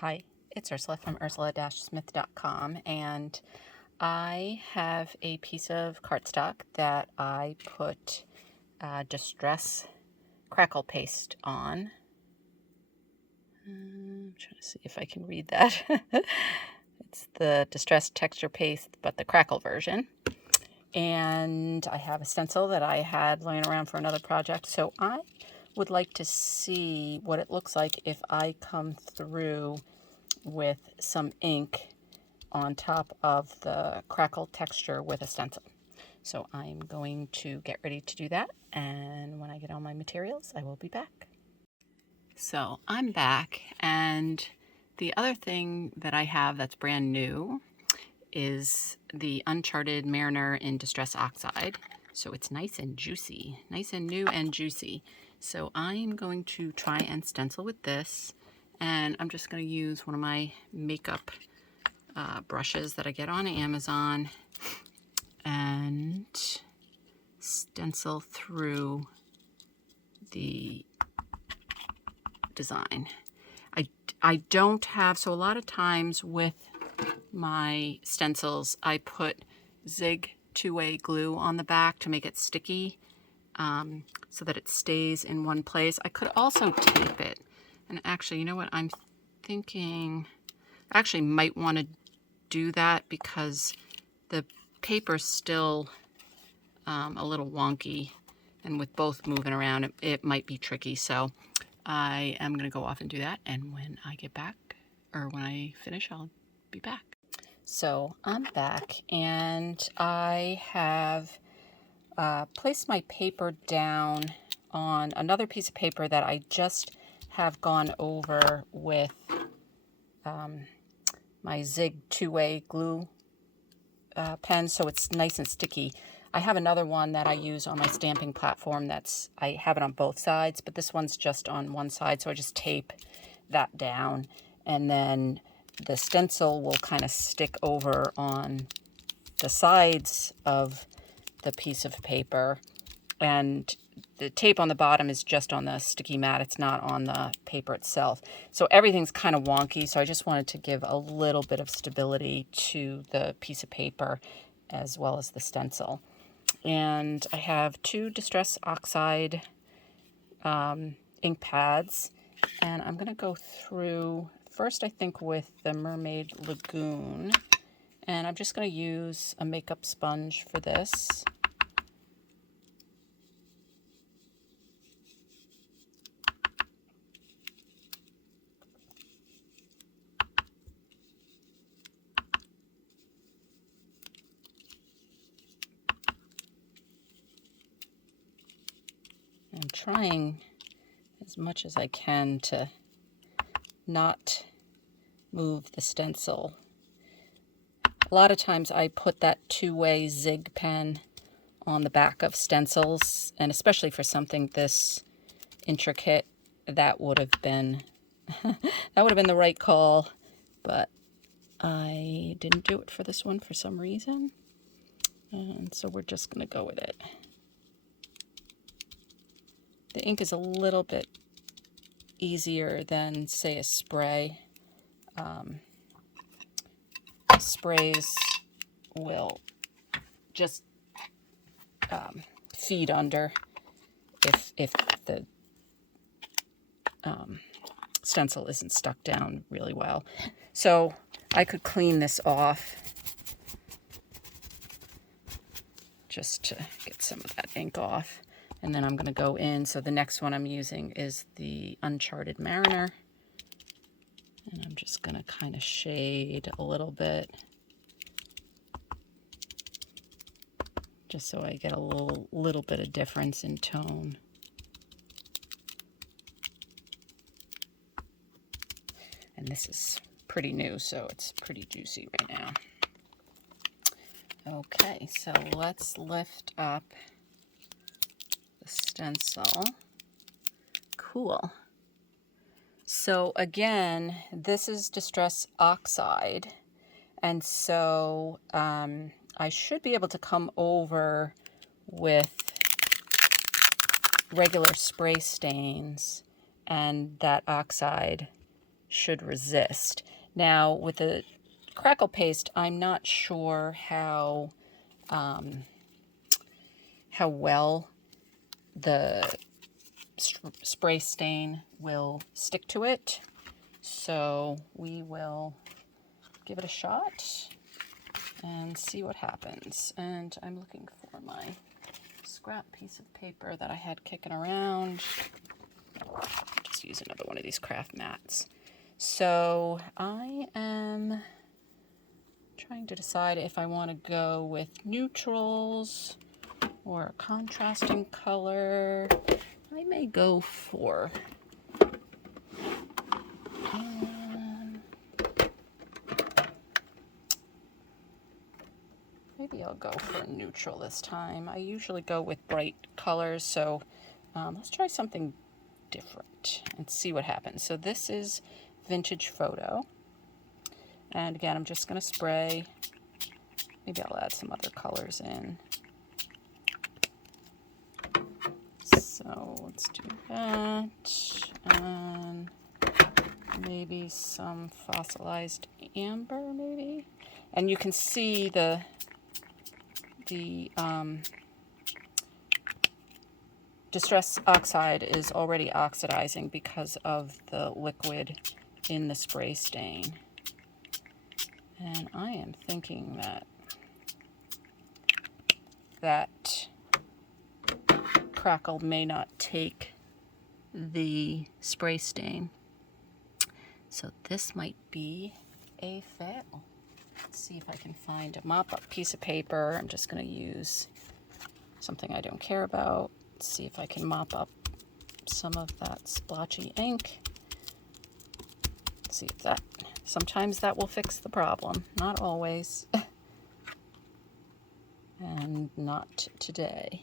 Hi, it's Ursula from ursula-smith.com, and I have a piece of cardstock that I put Distress Crackle Paste on. I'm trying to see if I can read that. It's the Distress Texture Paste, but the Crackle version. And I have a stencil that I had laying around for another project, so I would like to see what it looks like if I come through with some ink on top of the crackle texture with a stencil. So I'm going to get ready to do that, and when I get all my materials, I will be back. So I'm back, and the other thing that I have that's brand new is the Uncharted Mariner in Distress Oxide. So it's nice and juicy, nice and new and juicy. So I'm going to try and stencil with this, and I'm just going to use one of my makeup brushes that I get on Amazon and stencil through the design. I don't have, so a lot of times with my stencils, I put Zig two-way glue on the back to make it sticky so that it stays in one place. I could also tape it. And actually, you know what I'm thinking? I actually might want to do that because the paper's still a little wonky, and with both moving around, it might be tricky. So I am going to go off and do that, and when I get back, or when I finish, I'll be back. So I'm back, and I have placed my paper down on another piece of paper that I just have gone over with my Zig two-way glue pen, so it's nice and sticky. I have another one that I use on my stamping platform I have it on both sides, but this one's just on one side, so I just tape that down, and then the stencil will kind of stick over on the sides of the piece of paper, and the tape on the bottom is just on the sticky mat. It's not on the paper itself. So everything's kind of wonky, so I just wanted to give a little bit of stability to the piece of paper as well as the stencil. And I have two Distress Oxide ink pads, and I'm going to go through first, I think, with the Mermaid Lagoon, and I'm just going to use a makeup sponge for this. I'm trying as much as I can to not move the stencil. A lot of times I put that two-way Zig pen on the back of stencils, and especially for something this intricate, that would have been the right call, but I didn't do it for this one for some reason, and so we're just going to go with it. The ink is a little bit easier than, say, a spray. Sprays will just feed under if the stencil isn't stuck down really well. So I could clean this off just to get some of that ink off. And then I'm going to go in. So the next one I'm using is the Uncharted Mariner. And I'm just going to kind of shade a little bit, just so I get a little bit of difference in tone. And this is pretty new, so it's pretty juicy right now. Okay, so let's lift up the stencil. Cool. So again, this is Distress Oxide, and so I should be able to come over with regular spray stains and that oxide should resist. Now with the crackle paste, I'm not sure how well the spray stain will stick to it. So we will give it a shot and see what happens. And I'm looking for my scrap piece of paper that I had kicking around. Just use another one of these craft mats. So I am trying to decide if I want to go with neutrals or a contrasting color. I may go for maybe I'll go for a neutral this time. I usually go with bright colors, so let's try something different and see what happens. So this is Vintage Photo, and again I'm just going to spray. Maybe I'll add some other colors in. So let's do that, and maybe some fossilized amber, maybe. And you can see the Distress Oxide is already oxidizing because of the liquid in the spray stain. And I am thinking that crackle may not take the spray stain. So this might be a fail. Let's see if I can find a mop-up piece of paper. I'm just going to use something I don't care about. Let's see if I can mop up some of that splotchy ink. Let's see if that, sometimes that will fix the problem. Not always. And not today.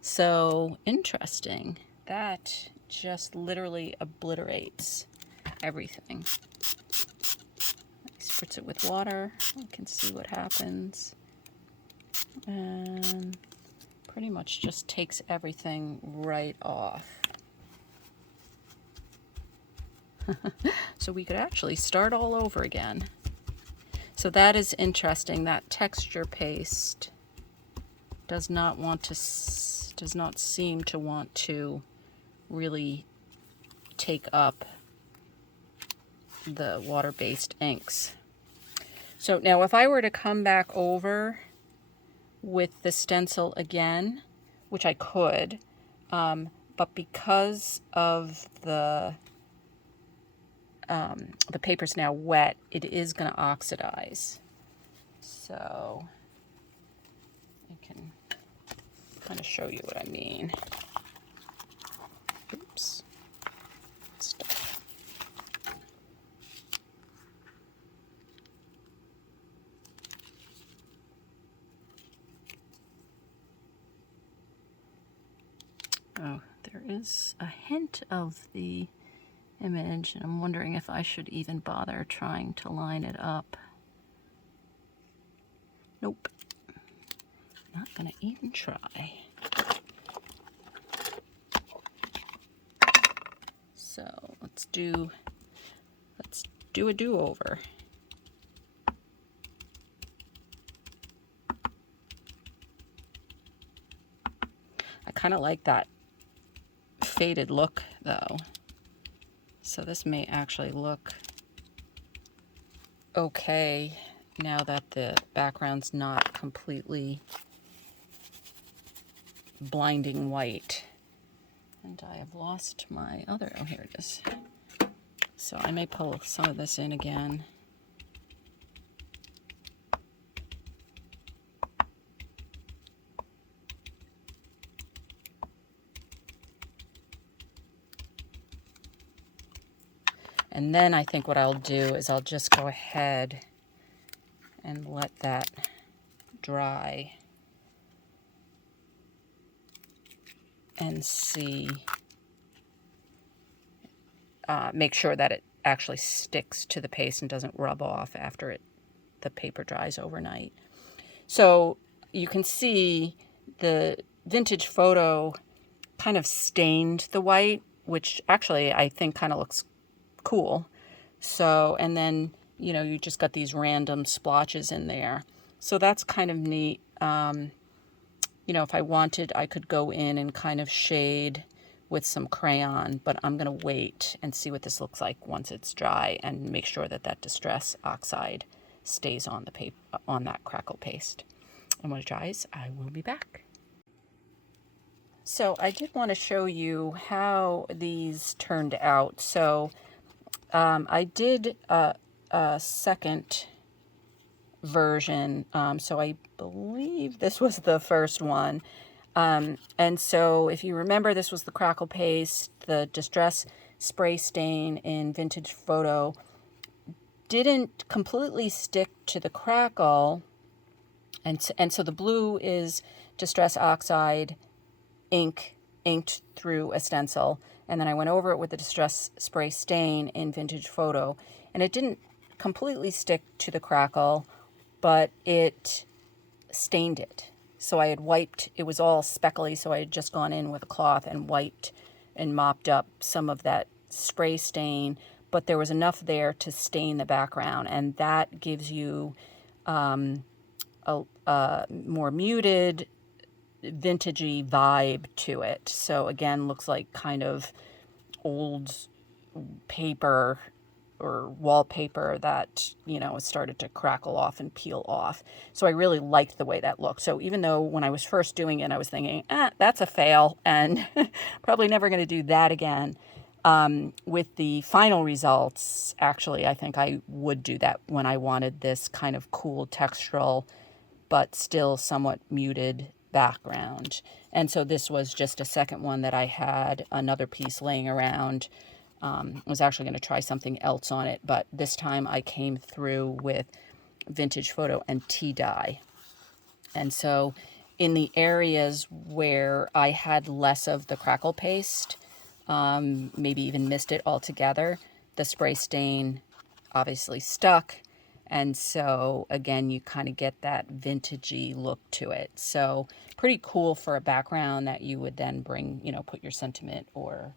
So interesting. That just literally obliterates everything. Spritz it with water. You can see what happens. And pretty much just takes everything right off. So we could actually start all over again. So that is interesting. That texture paste does not seem to want to really take up the water-based inks. So now if I were to come back over with the stencil again, which I could, but because of the paper's now wet, it is going to oxidize. So I can kind of show you what I mean. Oops. Stop. Oh, there is a hint of the image, and I'm wondering if I should even bother trying to line it up. Nope. Not gonna even try. So let's do a do-over. I kind of like that faded look though. So this may actually look okay now that the background's not completely blinding white. And I have lost my other, oh here it is. So I may pull some of this in again. And then I think what I'll do is I'll just go ahead and let that dry and see, make sure that it actually sticks to the paste and doesn't rub off after the paper dries overnight. So you can see the Vintage Photo kind of stained the white, which actually I think kind of looks cool. So, and then, you know, you just got these random splotches in there. So that's kind of neat. You know, if I wanted, I could go in and kind of shade with some crayon, but I'm going to wait and see what this looks like once it's dry and make sure that that Distress Oxide stays on the paper, on that crackle paste. And when it dries, I will be back. So I did want to show you how these turned out. So I did a second version. So I believe this was the first one. And so if you remember, this was the crackle paste. The Distress spray stain in Vintage Photo didn't completely stick to the crackle. And so the blue is Distress Oxide inked through a stencil. And then I went over it with the Distress spray stain in Vintage Photo. And it didn't completely stick to the crackle, but it stained it. So I had wiped, it was all speckly, so I had just gone in with a cloth and wiped and mopped up some of that spray stain, but there was enough there to stain the background, and that gives you a more muted, vintagey vibe to it. So again, looks like kind of old paper or wallpaper that, you know, started to crackle off and peel off. So I really liked the way that looked. So even though when I was first doing it, I was thinking, that's a fail and probably never going to do that again. With the final results, actually, I think I would do that when I wanted this kind of cool textural, but still somewhat muted background. And so this was just a second one that I had another piece laying around. I was actually going to try something else on it, but this time I came through with Vintage Photo and tea dye. And so in the areas where I had less of the crackle paste, maybe even missed it altogether, the spray stain obviously stuck. And so again, you kind of get that vintagey look to it. So pretty cool for a background that you would then bring, you know, put your sentiment or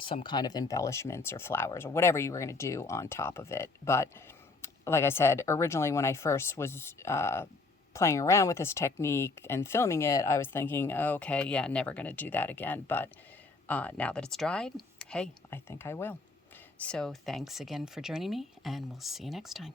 some kind of embellishments or flowers or whatever you were going to do on top of it. But like I said, originally when I first was playing around with this technique and filming it, I was thinking, okay, yeah, never going to do that again. But now that it's dried, hey, I think I will. So thanks again for joining me, and we'll see you next time.